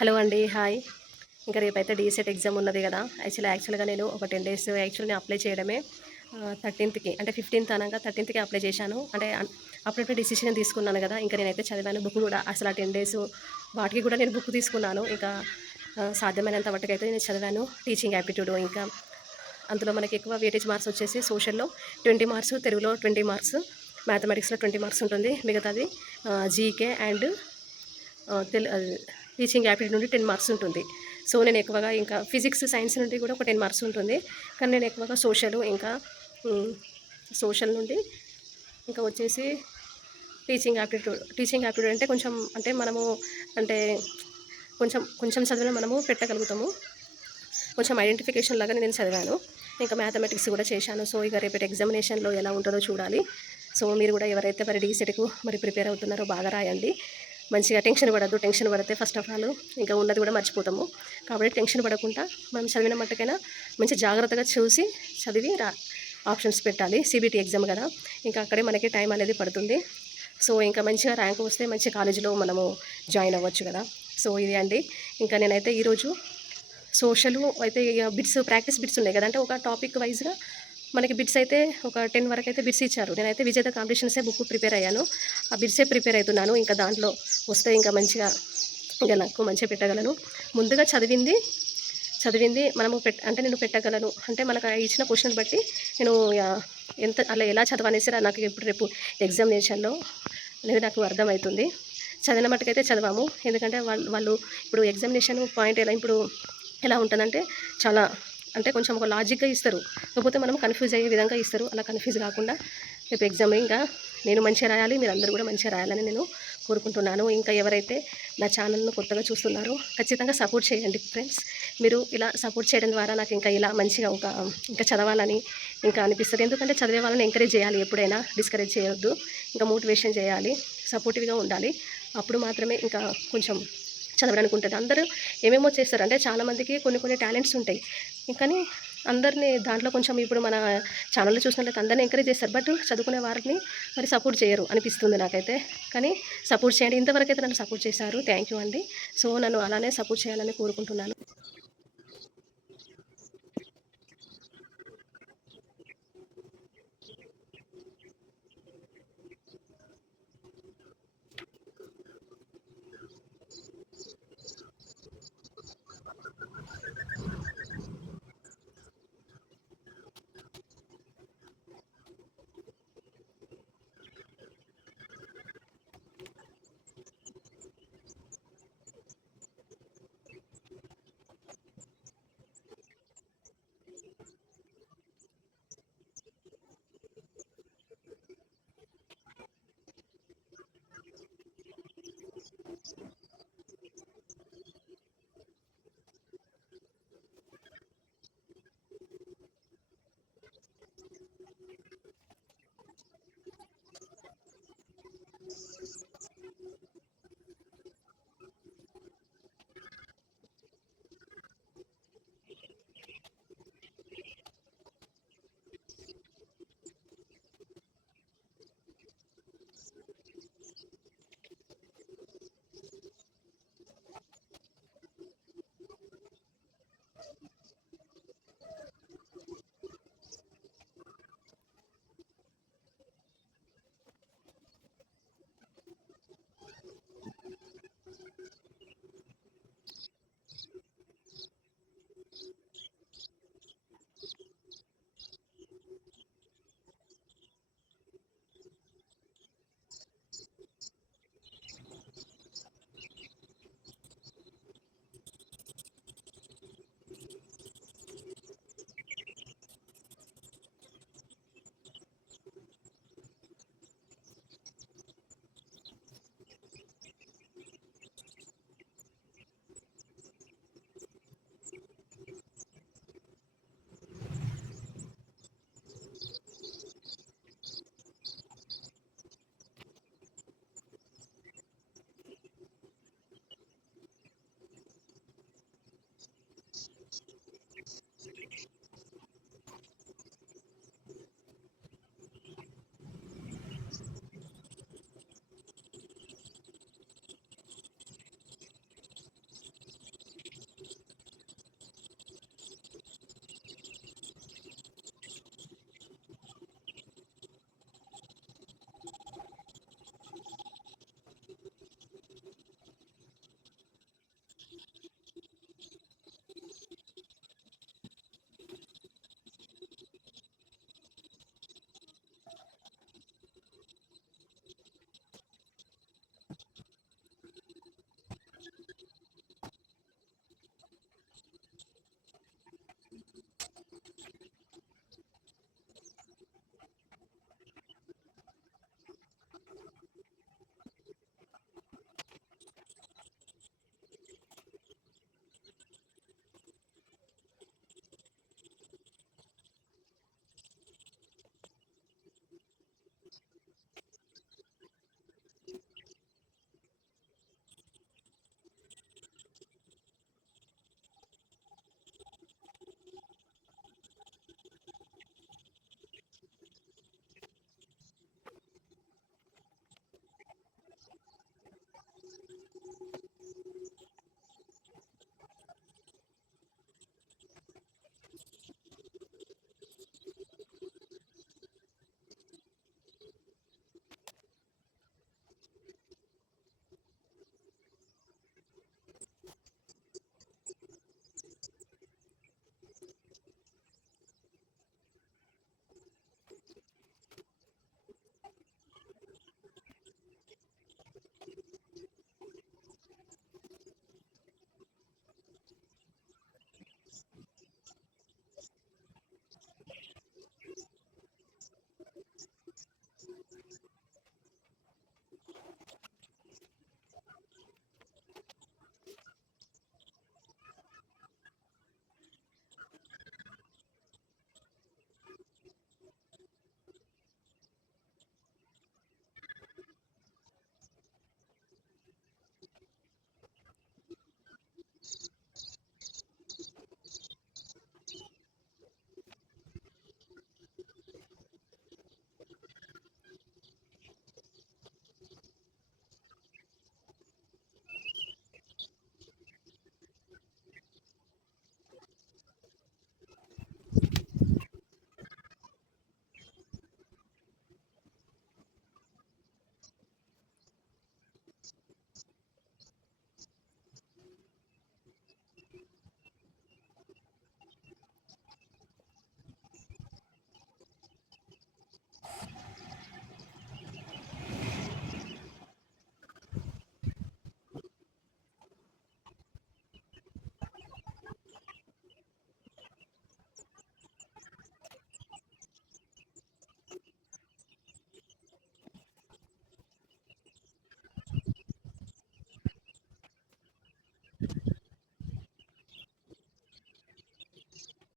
Hello అండి hi. ఇంకా రేపైతే డీసెట్ ఎగ్జామ్ ఉన్నది కదా. యాక్చువల్లీ యాక్చువల్గా నేను ఒక టెన్ డేస్ యాక్చువల్లీ అప్లై చేయడమే థర్టీన్త్కి. అంటే ఫిఫ్టీన్త్ అనగా థర్టీన్త్కి అప్లై చేశాను. అంటే అప్పుడప్పుడు డిసిషన్ తీసుకున్నాను కదా. ఇంకా నేనైతే చదివాను బుక్ కూడా. అసలు ఆ టెన్ డేస్ వాటికి కూడా నేను బుక్ తీసుకున్నాను. ఇంకా సాధ్యమైనంత మట్టుకు అయితే నేను చదివాను. టీచింగ్ యాప్టిట్యూడ్ ఇంకా. అందులో మనకి ఎక్కువ వేటేజ్ మార్క్స్ వచ్చేసి సోషల్లో ట్వంటీ మార్క్స్ తెలుగులో ట్వంటీ మార్క్స్ మ్యాథమెటిక్స్లో ట్వంటీ మార్క్స్ ఉంటుంది మిగతాది జీకే అండ్ తెలు టీచింగ్ యాప్టిట్యూడ్ నుండి టెన్ మార్క్స్ ఉంటుంది. సో నేను ఎక్కువగా ఇంకా ఫిజిక్స్ సైన్స్ నుండి కూడా ఒక టెన్ మార్క్స్ ఉంటుంది. కానీ నేను ఎక్కువగా సోషల్ ఇంకా సోషల్ నుండి ఇంకా వచ్చేసి టీచింగ్ యాప్టిట్యూడ్ టీచింగ్ యాప్టిట్యూడ్ అంటే కొంచెం అంటే మనము అంటే కొంచెం కొంచెం చదివిన మనము పెట్టగలుగుతాము. కొంచెం ఐడెంటిఫికేషన్ లాగా నేను చదివాను. ఇంకా మ్యాథమెటిక్స్ కూడా చేశాను. సో ఇక రేపటి ఎగ్జామినేషన్లో ఎలా ఉంటుందో చూడాలి. సో మీరు కూడా ఎవరైతే మరి డీసెట్కు మరి ప్రిపేర్ అవుతున్నారో బాగా రాయండి. మంచిగా టెన్షన్ పడద్దు టెన్షన్ పడితే ఫస్ట్ ఆఫ్ ఆల్ ఇంకా ఉన్నది కూడా మర్చిపోతాము. కాబట్టి టెన్షన్ పడకుండా మనం చదివిన మట్టుకైనా మంచి జాగ్రత్తగా చూసి చదివి రా ఆప్షన్స్ పెట్టాలి. సిబిటీ ఎగ్జామ్ కదా. ఇంకా అక్కడే మనకి టైం అనేది పడుతుంది. సో ఇంకా మంచిగా ర్యాంక్ వస్తే మంచి కాలేజీలో మనము జాయిన్ అవ్వచ్చు కదా. సో ఇది అండి. ఇంకా నేనైతే ఈరోజు సోషల్ అయితే బిట్స్ ప్రాక్టీస్ బిట్స్ ఉన్నాయి కదా. అంటే ఒక టాపిక్ వైజ్గా మనకి బిడ్స్ అయితే ఒక టెన్ వరకు అయితే బిడ్స్ ఇచ్చారు. నేనైతే విజేత కాంపిటీషన్సే బుక్ ప్రిపేర్ అయ్యాను. ఆ బిడ్సే ప్రిపేర్ అవుతున్నాను. ఇంకా దాంట్లో వస్తే ఇంకా మంచిగా ఇంకా నాకు మంచిగా పెట్టగలను. ముందుగా చదివింది చదివింది మనము పెట్ అంటే నేను పెట్టగలను. అంటే మనకు ఇచ్చిన క్వశ్చన్ బట్టి నేను ఎంత అలా ఎలా చదవనేసి నాకు ఇప్పుడు రేపు ఎగ్జామినేషన్లో అనేది నాకు అర్థమవుతుంది. చదివిన మట్టుకైతే చదివాము. ఎందుకంటే వాళ్ళు వాళ్ళు ఇప్పుడు ఎగ్జామినేషన్ పాయింట్ ఎలా ఇప్పుడు ఎలా ఉంటుందంటే చాలా అంటే కొంచెం ఒక లాజిక్గా ఇస్తారు. కాకపోతే మనం కన్ఫ్యూజ్ అయ్యే విధంగా ఇస్తారు. అలా కన్ఫ్యూజ్ కాకుండా రేపు ఎగ్జామ్ ఇంకా నేను మంచిగా రాయాలి మీరు అందరూ కూడా మంచిగా రాయాలని నేను కోరుకుంటున్నాను. ఇంకా ఎవరైతే నా ఛానల్ను కొత్తగా చూస్తున్నారో ఖచ్చితంగా సపోర్ట్ చేయండి ఫ్రెండ్స్ మీరు ఇలా సపోర్ట్ చేయడం ద్వారా నాకు ఇంకా ఇలా మంచిగా ఒక ఇంకా చదవాలని ఇంకా అనిపిస్తుంది. ఎందుకంటే చదివే వాళ్ళని ఎంకరేజ్ చేయాలి ఎప్పుడైనా డిస్కరేజ్ చేయొద్దు. ఇంకా మోటివేషన్ చేయాలి సపోర్టివ్గా ఉండాలి. అప్పుడు మాత్రమే ఇంకా కొంచెం చదవడానికి ఉంటుంది అందరూ ఏమేమో చేస్తారు. అంటే చాలామందికి కొన్ని కొన్ని టాలెంట్స్ ఉంటాయి. కానీ అందరినీ దాంట్లో కొంచెం ఇప్పుడు మన ఛానల్లో చూసినట్లయితే అందరినీ ఎంకరేజ్ చేస్తారు. బట్ చదువుకునే వారిని మరి సపోర్ట్ చేయరు అనిపిస్తుంది నాకైతే. కానీ సపోర్ట్ చేయండి. ఇంతవరకు అయితే నన్ను సపోర్ట్ చేశారు. థ్యాంక్ యూ అండి. సో నన్ను అలానే సపోర్ట్ చేయాలని కోరుకుంటున్నాను.